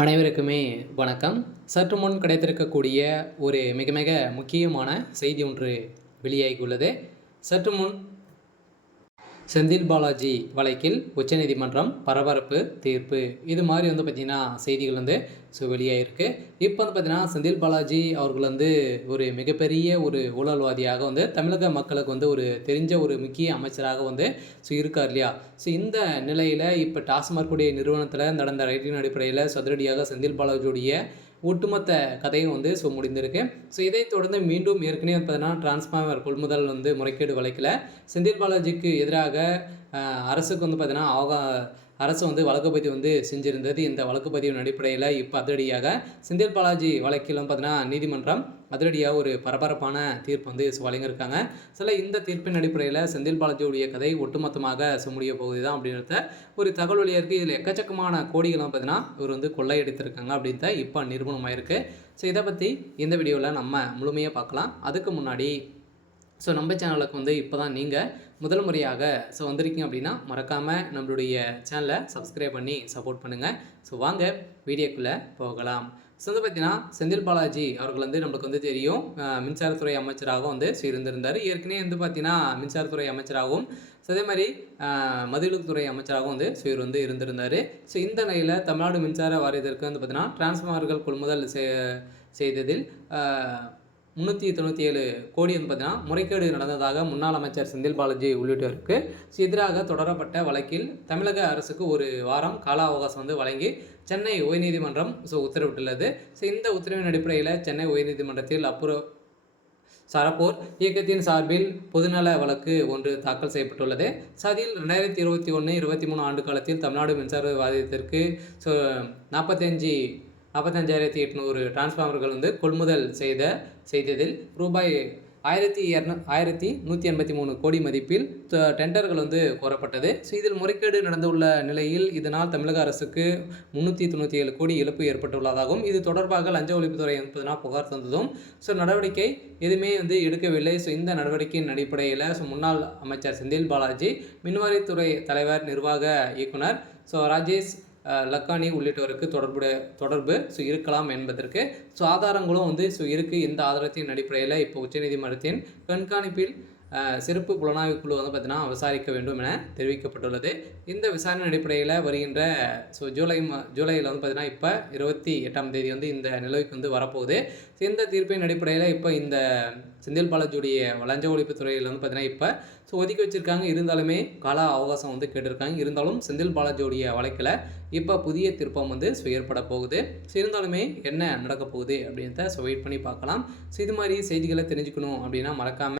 அனைவருக்குமே வணக்கம். சற்று முன் கிடைத்திருக்கக்கூடிய ஒரு மிக மிக முக்கியமான செய்தி ஒன்று வெளியாகியுள்ளது. சற்று முன் செந்தில் பாலாஜி வழக்கில் உச்சநீதிமன்றம் பரபரப்பு தீர்ப்பு. இது மாதிரி பார்த்திங்கன்னா செய்திகள் வெளியாகிருக்கு. இப்போ பார்த்திங்கன்னா செந்தில் பாலாஜி அவர்கள் ஒரு மிகப்பெரிய ஒரு ஊழல்வாதியாக தமிழக மக்களுக்கு ஒரு தெரிஞ்ச ஒரு முக்கிய அமைச்சராக இருக்கார் இல்லையா? இந்த நிலையில் இப்போ டாஸ்மாக் உடைய நிறுவனத்தில் நடந்த ரைட்டின் அடிப்படையில் சதுரடியாக செந்தில் பாலாஜியுடைய ஒட்டுமொத்த கதையும் முடிந்திருக்கு. இதைத் தொடர்ந்து மீண்டும் ஏற்கனவே பார்த்தீங்கன்னா டிரான்ஸ்ஃபார்மர் கொள்முதல் முறைகேடு வழக்கில் செந்தில் பாலாஜிக்கு எதிராக அரசுக்கு பார்த்தீங்கன்னா அரசு வழக்கு பதிவு செஞ்சிருந்தது. இந்த வழக்கு பதிவின் அடிப்படையில் இப்போ அதிரடியாக செந்தில் பாலாஜி வழக்கிலும் பார்த்தீங்கன்னா நீதிமன்றம் அதிரடியாக ஒரு பரபரப்பான தீர்ப்பு வழங்கியிருக்காங்க. இந்த தீர்ப்பின் அடிப்படையில் செந்தில் பாலாஜியுடைய கதை ஒட்டுமொத்தமாக முடிய போகுது தான் அப்படின்றத ஒரு தகவல் வழியாக இருக்குது. இதில் எக்கச்சக்கமான கோடிகளும் பார்த்தீங்கன்னா இவர் கொள்ளையடித்திருக்காங்க அப்படின்றத இப்போ நிரூபணமாயிருக்கு. இதை பற்றி இந்த வீடியோவில் நம்ம முழுமையாக பார்க்கலாம். அதுக்கு முன்னாடி நம்ம சேனலுக்கு இப்போ தான் நீங்கள் முதல் முறையாக வந்திருக்கீங்க அப்படின்னா மறக்காமல் நம்மளுடைய சேனலை சப்ஸ்கிரைப் பண்ணி சப்போர்ட் பண்ணுங்கள். வாங்க வீடியோக்குள்ளே போகலாம். பார்த்தீங்கன்னா செந்தில் பாலாஜி அவர்கள் நம்மளுக்கு தெரியும், மின்சாரத்துறை அமைச்சராகவும் இருந்திருந்தார். ஏற்கனவே பார்த்தீங்கன்னா மின்சாரத்துறை அமைச்சராகவும் அதே மாதிரி மதுவிலக்குத்துறை அமைச்சராகவும் இவர் இருந்திருந்தார். இந்த நிலையில் தமிழ்நாடு மின்சார வாரியத்திற்கு பார்த்தீங்கன்னா டிரான்ஸ்ஃபார்மர்கள் கொள்முதல் செய்ததில் 397 கோடி பார்த்தீங்கன்னா முறைகேடு நடந்ததாக முன்னாள் அமைச்சர் செந்தில் பாலாஜி உள்ளிட்டோருக்கு எதிராக தொடரப்பட்ட வழக்கில் தமிழக அரசுக்கு ஒரு வாரம் கால அவகாசம் வழங்கி சென்னை உயர்நீதிமன்றம் உத்தரவிட்டுள்ளது. இந்த உத்தரவின் அடிப்படையில் சென்னை உயர்நீதிமன்றத்தில் சரப்போர் இயக்கத்தின் சார்பில் பொதுநல வழக்கு ஒன்று தாக்கல் செய்யப்பட்டுள்ளது. அதில் 2021-23 ஆண்டு காலத்தில் தமிழ்நாடு மின்சார வாரியத்திற்கு 45,800 டிரான்ஸ்ஃபார்மர்கள் கொள்முதல் செய்ததில் ரூபாய் 1,183 கோடி மதிப்பில் டெண்டர்கள் கோரப்பட்டது. இதில் முறைகேடு நடந்துள்ள நிலையில் இதனால் தமிழக அரசுக்கு 397 கோடி இழப்பு ஏற்பட்டுள்ளதாகவும் இது தொடர்பாக லஞ்ச ஒழிப்புத்துறை புகார் தந்ததும் நடவடிக்கை எதுவுமே எடுக்கவில்லை. இந்த நடவடிக்கையின் அடிப்படையில் முன்னாள் அமைச்சர் செந்தில் பாலாஜி, மின்வாரியத்துறை தலைவர், நிர்வாக இயக்குனர் ராஜேஷ் லக்கானி உள்ளிட்டோருக்கு தொடர்பு இருக்கலாம் என்பதற்கு ஆதாரங்களும் இருக்குது. இந்த ஆதாரத்தின் அடிப்படையில் இப்போ உச்சநீதிமன்றத்தின் கண்காணிப்பில் சிறப்பு புலனாய்வு குழு பார்த்தீங்கன்னா விசாரிக்க வேண்டும் என தெரிவிக்கப்பட்டுள்ளது. இந்த விசாரணை அடிப்படையில் வருகின்ற ஜூலையில் பார்த்தீங்கன்னா இப்போ 28ஆம் தேதி இந்த நிலவுக்கு வரப்போகுது. இந்த தீர்ப்பின் அடிப்படையில் இப்போ இந்த செந்தில் பாலாஜியுடைய லஞ்ச ஒழிப்புத்துறையில் பார்த்தீங்கன்னா இப்போ ஒதுக்கி வச்சுருக்காங்க. இருந்தாலுமே கால அவகாசம் கேட்டிருக்காங்க. இருந்தாலும் செந்தில் பாலாஜியுடைய வழக்கில் இப்போ புதிய திருப்பம் ஏற்பட போகுது. இருந்தாலுமே என்ன நடக்க போகுது அப்படின்றத வெயிட் பண்ணி பார்க்கலாம். இது மாதிரி செய்திகளை தெரிஞ்சுக்கணும் அப்படின்னா மறக்காமல்